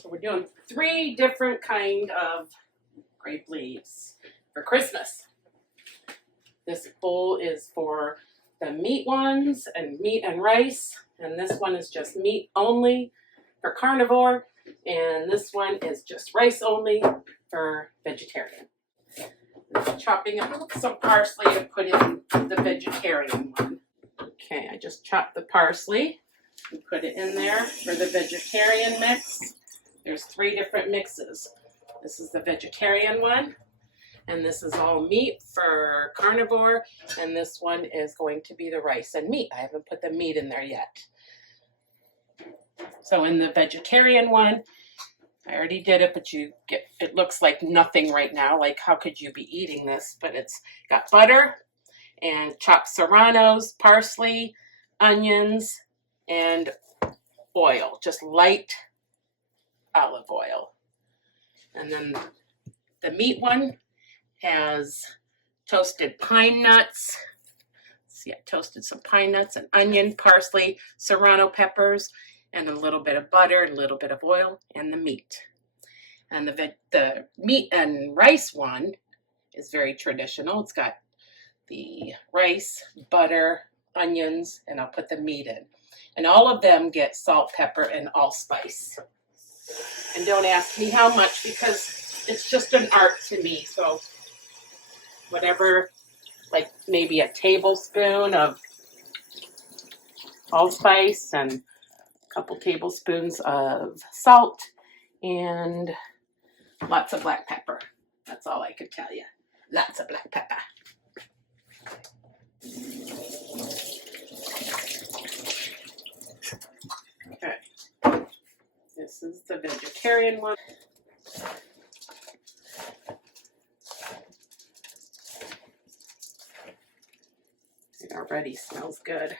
So we're doing 3 different kind of grape leaves for Christmas. This bowl is for the meat ones and meat and rice, and this one is just meat only for carnivore, and this one is just rice only for vegetarian. Chopping up some parsley to put in the vegetarian one. Okay, I just chopped the parsley and put it in there for the vegetarian mix. There's 3 different mixes. This is the vegetarian one, and this is all meat for carnivore, and this one is going to be the rice and meat. I haven't put the meat in there yet. So in the vegetarian one, I already did it, but it looks like nothing right now. Like, how could you be eating this? But it's got butter and chopped serranos, parsley, onions, and oil, just light olive oil. And then the meat one has toasted pine nuts. See, I toasted some pine nuts and onion, parsley, serrano peppers, and a little bit of butter, a little bit of oil, and the meat. And the meat and rice one is very traditional. It's got the rice, butter, onions, and I'll put the meat in. And all of them get salt, pepper, and allspice. And don't ask me how much, because it's just an art to me. So whatever, like maybe a tablespoon of allspice and a couple tablespoons of salt and lots of black pepper. That's all I could tell you. Lots of black pepper. Okay. This is the vegetarian one. It already smells good.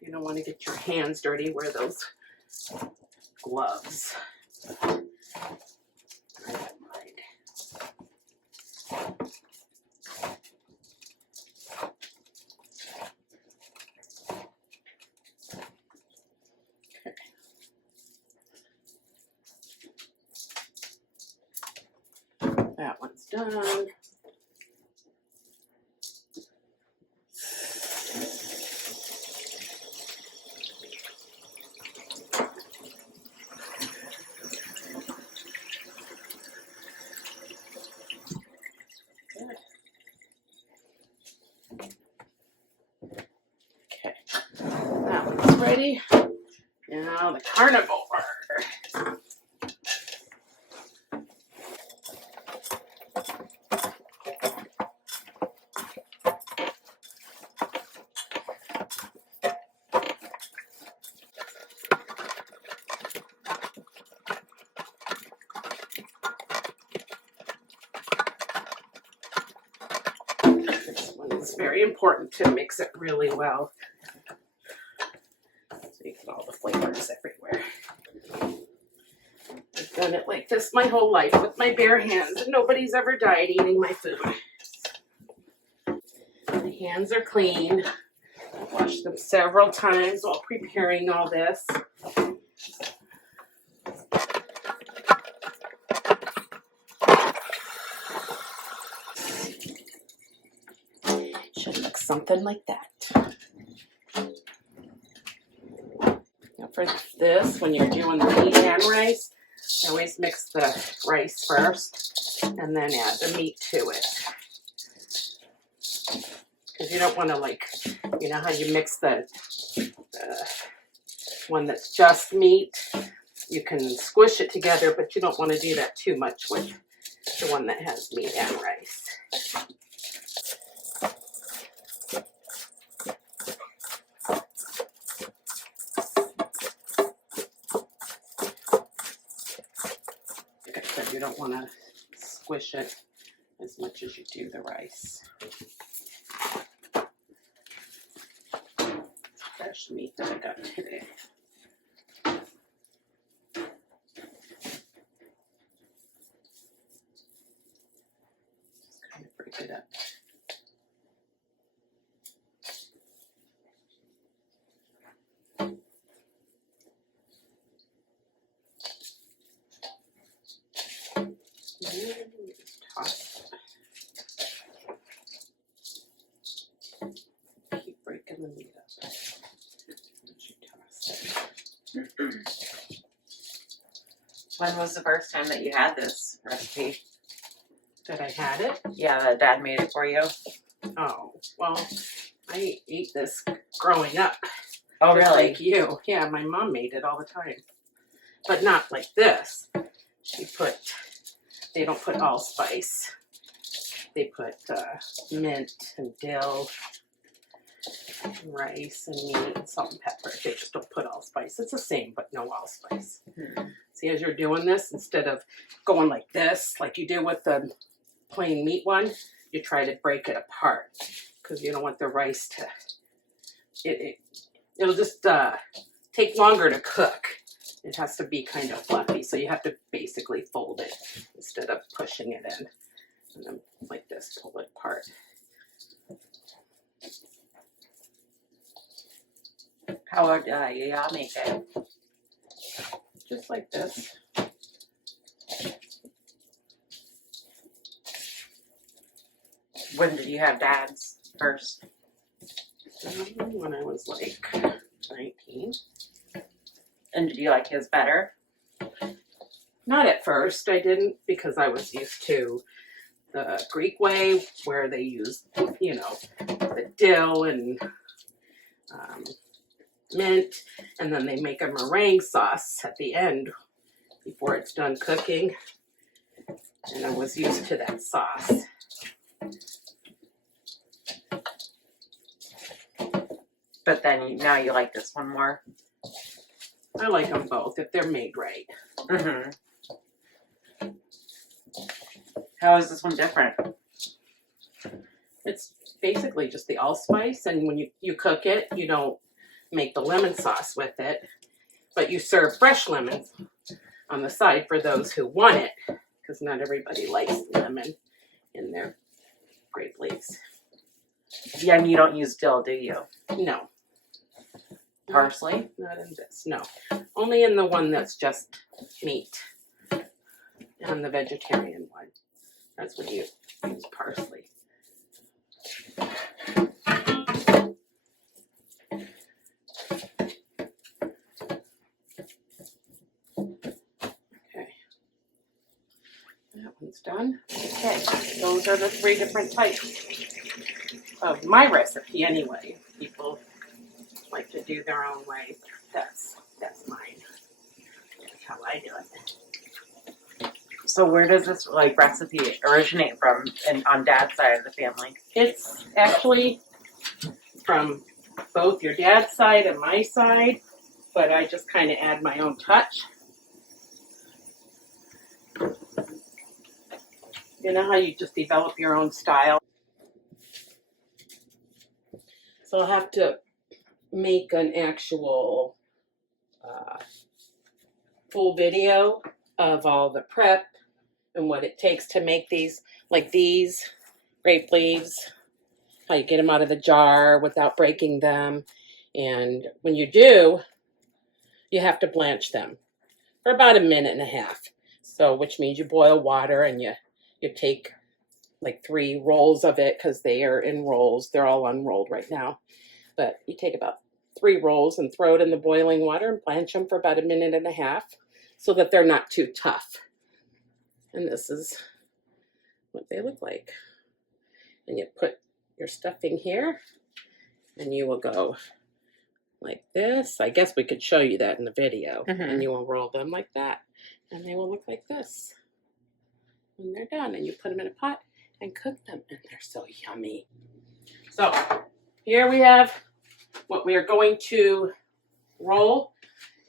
You don't want to get your hands dirty, wear those gloves. That one's done. Okay, that one's ready. Now the carnivore. This one is very important to mix it really well, so you get all the flavors everywhere. I've done it like this my whole life with my bare hands, and nobody's ever died eating my food. My hands are clean. I've washed them several times while preparing all this. Should look something like that. Now for this, when you're doing the meat and rice, I always mix the rice first and then add the meat to it. Because you don't want to, like, you know how you mix the one that's just meat? You can squish it together, but you don't want to do that too much with the one that has meat and rice. Like I said, you don't want to squish it as much as you do the rice. Fresh meat that I got today. Just kind of break it up. When was the first time that you had this recipe? That I had it? Yeah, that Dad made it for you. Oh, well, I ate this growing up. Oh, just really? like you. Yeah, my mom made it all the time. But not like this. They don't put allspice. They put mint and dill, and rice and meat and salt and pepper. They just don't put allspice. It's the same, but no allspice. See, as you're doing this, instead of going like this, like you do with the plain meat one, you try to break it apart because you don't want the rice to, it'll just take longer to cook. It has to be kind of fluffy, so you have to basically fold it instead of pushing it in. And then like this, pull it apart. How would y'all make it? Just like this. When did you have Dad's first? When I was like 19. And did you like his better? Not at first, I didn't, because I was used to the Greek way where they use, you know, the dill and mint, and then they make a meringue sauce at the end before it's done cooking. And I was used to that sauce. But then now you like this one more? I like them both if they're made right. Mm-hmm. How is this one different? It's basically just the allspice, and when you cook it, you don't make the lemon sauce with it, but you serve fresh lemons on the side for those who want it, because not everybody likes lemon in their grape leaves. Yeah, and you don't use dill, do you? No. Parsley? Not in this, no. Only in the one that's just meat. And the vegetarian one. That's when you use parsley. Okay. That one's done. Okay, those are the 3 different types of my recipe anyway. People like to do their own way. That's mine. That's how I do it. So where does this recipe originate from and on Dad's side of the family? It's actually from both your dad's side and my side, but I just kind of add my own touch. You know how you just develop your own style? So I'll have to make an actual full video of all the prep and what it takes to make these, like these grape leaves, how you get them out of the jar without breaking them. And when you do, you have to blanch them for about 1.5 minutes. So, which means you boil water and you take like 3 rolls of it, because they are in rolls. They're all unrolled right now. But you take about 3 rolls and throw it in the boiling water and blanch them for about 1.5 minutes so that they're not too tough. And this is what they look like. And you put your stuffing here, and you will go like this. I guess we could show you that in the video. And you will roll them like that, and they will look like this when they're done. And you put them in a pot and cook them, and they're so yummy. So here we have what we are going to roll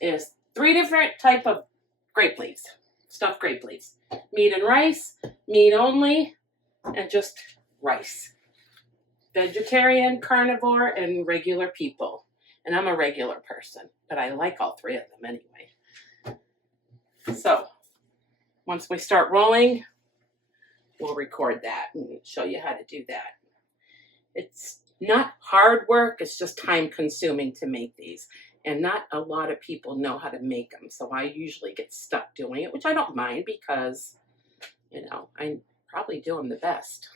is 3 different type of grape leaves, stuffed grape leaves. Meat and rice, meat only, and just rice. Vegetarian, carnivore, and regular people. And I'm a regular person, but I like all 3 of them anyway. So once we start rolling, we'll record that and show you how to do that. It's not hard work, it's just time consuming to make these. And not a lot of people know how to make them. So I usually get stuck doing it, which I don't mind because, you know, I probably do them the best.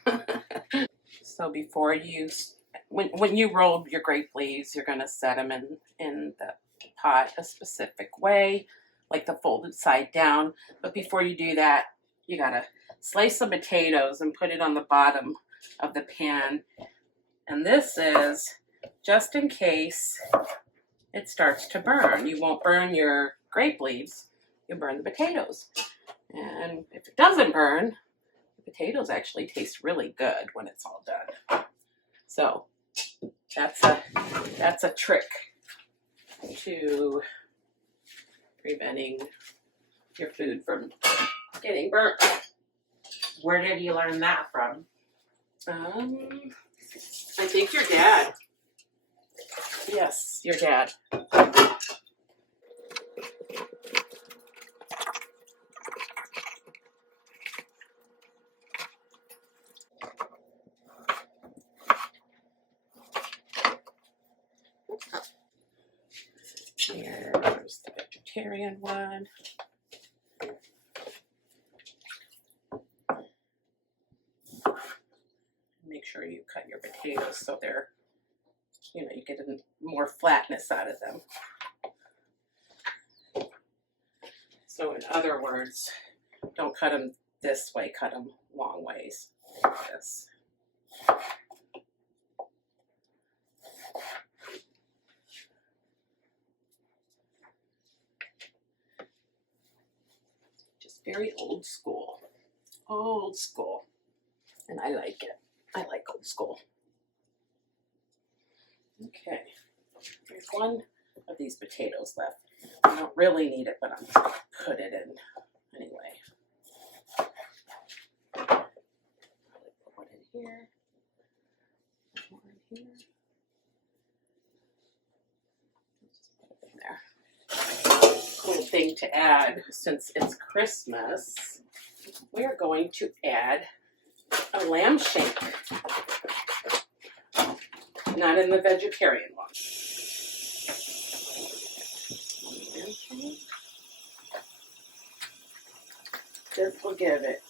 So before you, when you roll your grape leaves, you're going to set them in the the pot a specific way, like the folded side down. But before you do that, you gotta slice some potatoes and put it on the bottom of the pan. And this is just in case it starts to burn. You won't burn your grape leaves, you'll burn the potatoes. And if it doesn't burn, the potatoes actually taste really good when it's all done. So that's a trick to preventing your food from getting burnt. Where did you learn that from? I think your dad. Yes, your dad. Here's the vegetarian one. Make sure you cut your potatoes so they're, you get more flatness out of them. So in other words, don't cut them this way, cut them long ways, like this. Just very old school. Old school. And I like it. I like old school. Okay. There's one of these potatoes left. I don't really need it, but I'm going to put it in anyway. Probably put one in here. One in here. Just put it in there. Cool thing to add, since it's Christmas, we are going to add a lamb shank. Not in the vegetarian one. This will give it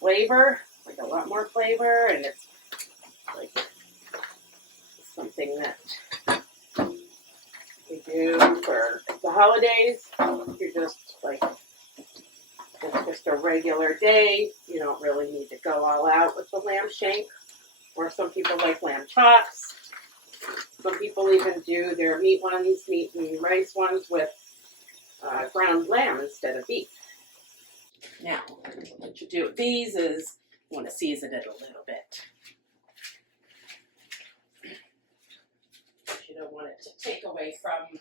flavor, like a lot more flavor, and it's like something that we do for the holidays. You're just like, it's just a regular day. You don't really need to go all out with the lamb shank. Or some people like lamb chops. Some people even do their meat and rice ones with ground lamb instead of beef. Now, what you do with these is you want to season it a little bit. You don't want it to take away from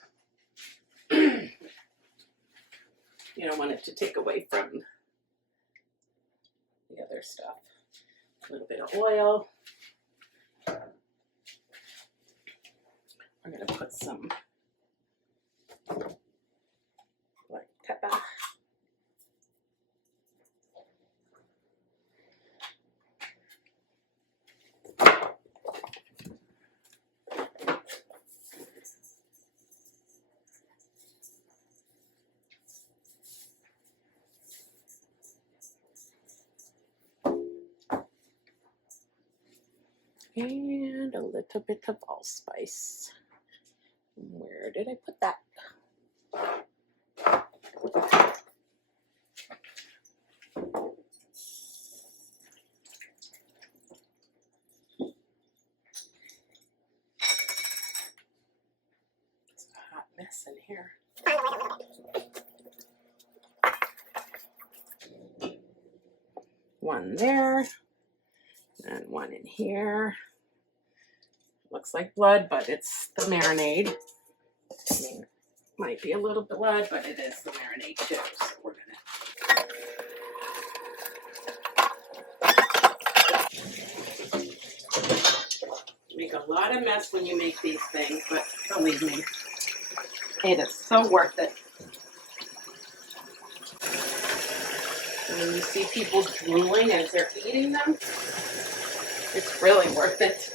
the other stuff. A little bit of oil. I'm going to put some black pepper. And a little bit of allspice. Where did I put that? It's a hot mess in here. One there, and one in here. Looks like blood, but it's the marinade. I mean, might be a little blood, but it is the marinade too. So we're gonna. Make a lot of mess when you make these things, but believe me, it is so worth it. And when you see people drooling as they're eating them, it's really worth it.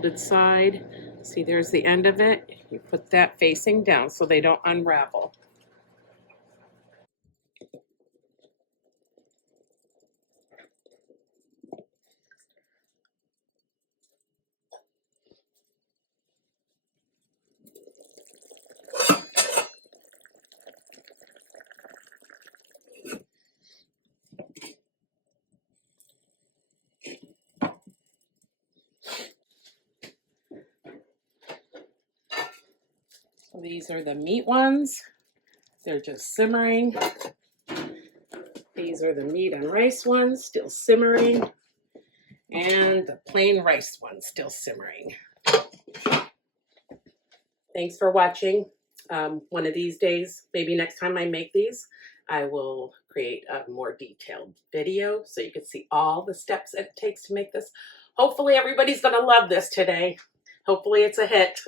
folded side. See, there's the end of it. You put that facing down so they don't unravel. So these are the meat ones. They're just simmering. These are the meat and rice ones, still simmering. And the plain rice ones, still simmering. Thanks for watching. One of these days, maybe next time I make these, I will create a more detailed video so you can see all the steps it takes to make this. Hopefully everybody's gonna love this today. Hopefully it's a hit.